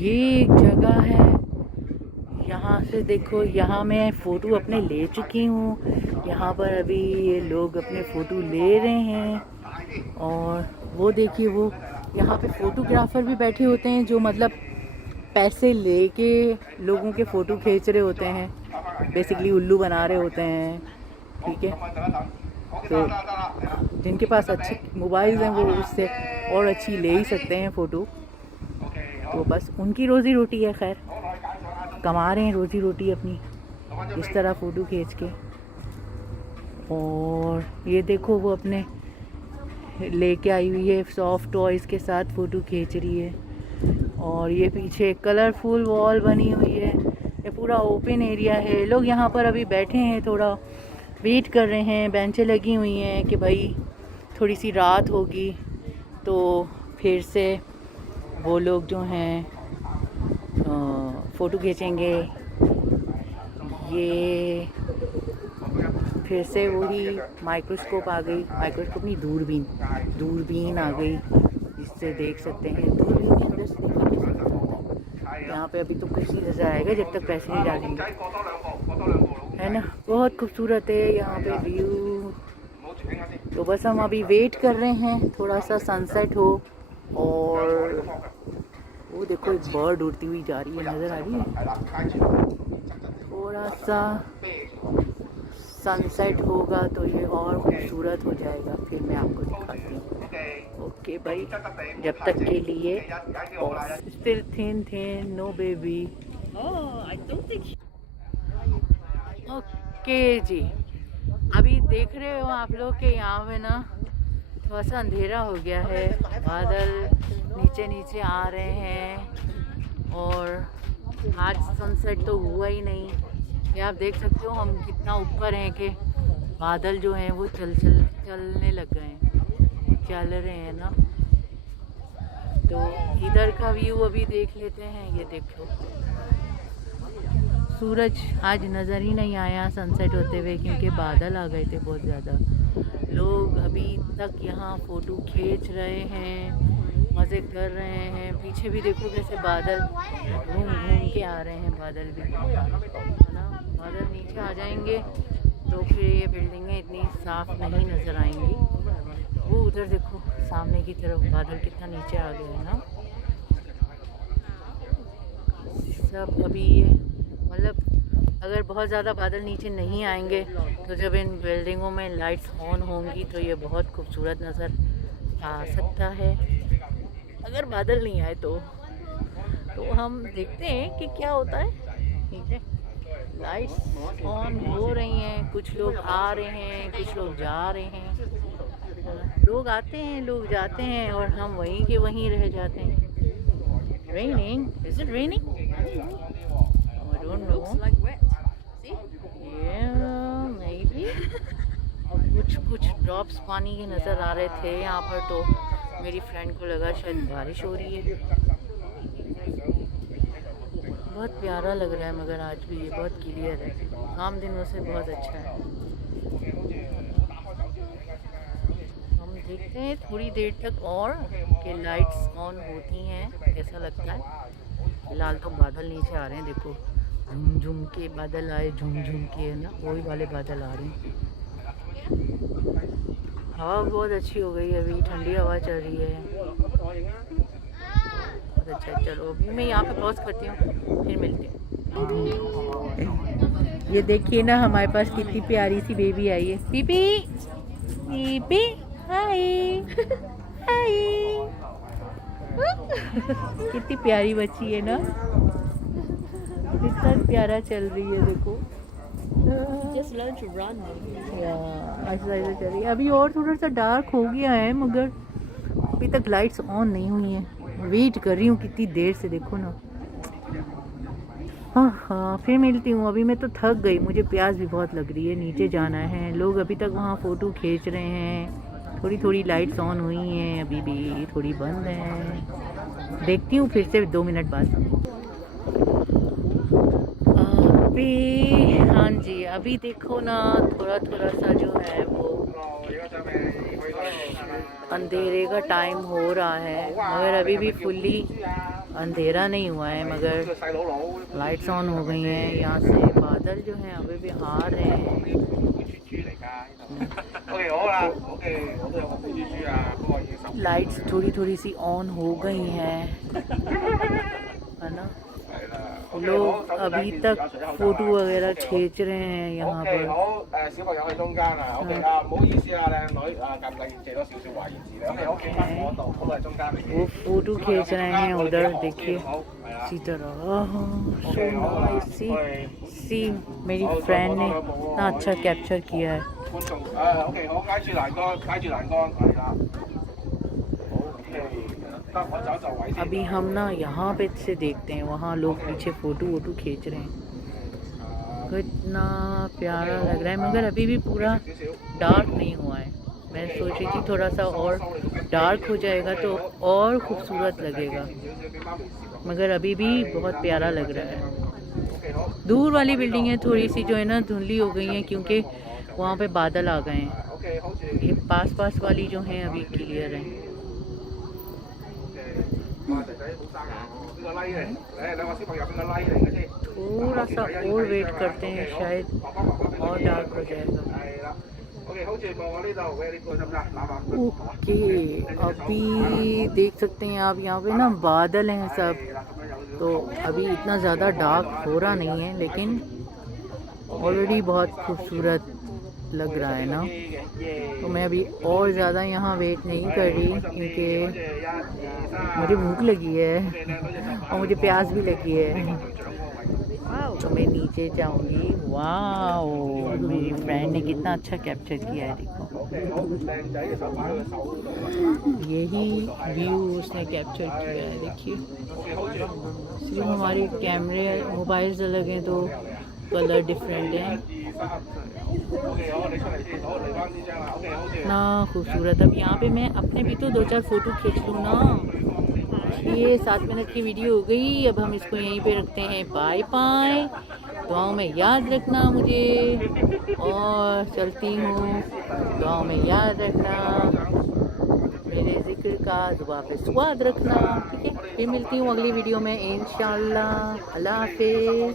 ये एक जगह है, यहाँ से देखो, यहाँ मैं फ़ोटो अपने ले चुकी हूँ। यहाँ पर अभी ये लोग अपने फ़ोटो ले रहे हैं। और वो देखिए, वो यहाँ पे फ़ोटोग्राफ़र भी बैठे होते हैं जो मतलब पैसे लेके लोगों के फ़ोटो खींच रहे होते हैं, बेसिकली उल्लू बना रहे होते हैं। ठीक है, तो जिनके पास अच्छे मोबाइल्स हैं वो उससे और अच्छी ले ही सकते हैं फ़ोटो। तो बस उनकी रोज़ी रोटी है, खैर कमा रहे हैं रोज़ी रोटी अपनी इस तरह फ़ोटो खींच के। और ये देखो, वो अपने लेके आई हुई है सॉफ्ट टॉयज़ के साथ फ़ोटो खींच रही है। और ये पीछे कलरफुल वॉल बनी हुई है, ये पूरा ओपन एरिया है। लोग यहाँ पर अभी बैठे हैं, थोड़ा वेट कर रहे हैं, बेंचें लगी हुई हैं कि भाई थोड़ी सी रात होगी तो फिर से वो लोग जो हैं फ़ोटो खींचेंगे। ये फिर से वही माइक्रोस्कोप आ गई, माइक्रोस्कोप नहीं, दूरबीन आ गई, जिससे देख सकते हैं। दूरबीन के अंदर से देखिए कैसे नज़र आता है। यहाँ पे अभी तो कुछ नहीं नज़र आएगा जब तक पैसे नहीं डालेंगे, है ना। बहुत खूबसूरत है यहाँ पे व्यू। तो बस हम अभी वेट कर रहे हैं थोड़ा सा सनसेट हो। और वो देखो, एक बर्ड उड़ती हुई जा रही है, नज़र आ रही है। थोड़ा सा सनसेट होगा तो ये और खूबसूरत हो जाएगा, फिर मैं आपको दिखाती हूँ। ओके भाई, जब तक के लिए still thin no baby. Okay जी, अभी देख रहे हो आप लोग के यहाँ पे ना थोड़ा सा अंधेरा हो गया है, बादल नीचे नीचे आ रहे हैं। और आज सनसेट तो हुआ ही नहीं। ये आप देख सकते हो हम कितना ऊपर हैं कि बादल जो हैं वो चलने लग गए हैं, चल रहे हैं ना। तो इधर का व्यू अभी देख लेते हैं। ये देखो, सूरज आज नज़र ही नहीं आया सनसेट होते हुए, क्योंकि बादल आ गए थे बहुत ज़्यादा। लोग अभी तक यहाँ फ़ोटो खींच रहे हैं, मज़े कर रहे हैं। पीछे भी देखो कैसे बादल घूम घूम के आ रहे हैं, बादल भी, है ना। बादल नीचे आ जाएंगे तो फिर ये बिल्डिंगें इतनी साफ़ नहीं नज़र आएंगी। वो उधर देखो सामने की तरफ बादल कितना नीचे आ गया है ना। सब अभी ये मतलब अगर बहुत ज़्यादा बादल नीचे नहीं आएंगे तो जब इन बिल्डिंगों में लाइट्स ऑन होंगी तो ये बहुत खूबसूरत नज़र आ सकता है। अगर बादल नहीं आए तो हम देखते हैं कि क्या होता है। ठीक है, लाइट्स ऑन हो रही हैं, कुछ लोग आ रहे हैं, कुछ लोग जा रहे हैं। लोग आते हैं, लोग जाते हैं, और हम वहीं के वहीं रह जाते हैं। Raining? Is it raining? I don't know. Looks like wet. See? Yeah, maybe. कुछ ड्रॉप्स पानी के नज़र आ रहे थे यहाँ पर, तो मेरी फ्रेंड को लगा शायद बारिश हो रही है। बहुत प्यारा लग रहा है, मगर आज भी ये बहुत क्लियर है, आम दिनों से बहुत अच्छा है। हम देखते हैं थोड़ी देर तक और कि लाइट्स ऑन होती हैं, कैसा लगता है। फिलहाल तो बादल नीचे आ रहे हैं, देखो झुम झुम के बादल आए, झुम झुम के, है ना, वही वाले बादल आ रहे हैं। हवा बहुत अच्छी हो गई है, अभी ठंडी हवा चल रही है, बहुत अच्छा। चलो अभी मैं यहाँ पे पॉज करती हूँ, फिर मिलते हैं। ये देखिए ना, हमारे पास कितनी प्यारी सी बेबी आई है। पीपी पीपी, हाय हाय। कितनी प्यारी बच्ची है ना, कितना प्यारा चल रही है, देखो। Just learn to run. ऐसा ऐसा चल रही है। अभी और थोड़ा सा डार्क हो गया है, मगर अभी तक लाइट्स ऑन नहीं हुई हैं। वेट कर रही हूँ कितनी देर से, देखो ना। हाँ, फिर मिलती हूँ। अभी मैं तो थक गई, मुझे प्यास भी बहुत लग रही है, नीचे जाना है। लोग अभी तक वहाँ फ़ोटो खींच रहे हैं, थोड़ी थोड़ी लाइट्स ऑन हुई हैं, अभी भी थोड़ी बंद हैं। देखती हूँ फिर से 2 मिनट बाद। अभी हाँ जी, अभी देखो ना, थोड़ा थोड़ा सा जो है वो अंधेरे का टाइम हो रहा है, मगर अभी भी फुल्ली अंधेरा नहीं हुआ है मगर लाइट्स ऑन हो गई हैं। यहाँ से बादल जो हैं अभी भी आ रहे हैं। लाइट्स थोड़ी थोड़ी सी ऑन हो गई हैं, है ना। लोग अभी तक फोटो वगैरह खींच रहे हैं यहाँ पर। वो फोटो खींच रहे हैं उधर, देखिए इसी तरह। सी मेरी फ्रेंड ने इतना अच्छा कैप्चर किया है। अभी हम ना यहाँ पे से देखते हैं, वहाँ लोग पीछे फोटो वोटो खींच रहे हैं। कितना प्यारा लग रहा है, मगर अभी भी पूरा डार्क नहीं हुआ है। मैं सोच रही थी थोड़ा सा और डार्क हो जाएगा तो और खूबसूरत लगेगा, मगर अभी भी बहुत प्यारा लग रहा है। दूर वाली बिल्डिंगें थोड़ी सी जो है ना धुंधली हो गई हैं क्योंकि वहाँ पे बादल आ गए हैं। ये पास पास वाली जो हैं अभी क्लियर हैं। थोड़ा सा और वेट करते हैं, शायद और डार्क हो जाएगा। ओके, अभी देख सकते हैं आप यहाँ पे ना बादल हैं सब, तो अभी इतना ज़्यादा डार्क हो रहा नहीं है, लेकिन ऑलरेडी बहुत खूबसूरत लग रहा है ना। तो मैं अभी और ज़्यादा यहाँ वेट नहीं कर रही क्योंकि मुझे भूख लगी है और मुझे प्यास भी लगी है, तो मैं नीचे जाऊंगी। वाओ, मेरी फ्रेंड ने कितना अच्छा कैप्चर किया है, देखो यही व्यू उसने कैप्चर किया है। देखिए सिर्फ हमारे कैमरे मोबाइल्स अलग हैं तो कलर डिफरेंट हैं। इतना खूबसूरत। अब यहाँ पे मैं अपने भी तो 2-4 फ़ोटो खींच लूँ ना। ये 7 मिनट की वीडियो हो गई, अब हम इसको यहीं पे रखते हैं। बाय बाय, दुआओं में याद रखना मुझे, और चलती हूँ। दुआओं में याद रखना, मेरे जिक्र का जुबान पे स्वाद रखना, ठीक है। फिर मिलती हूँ अगली वीडियो में इंशाअल्लाह। अल्लाह हाफिज़।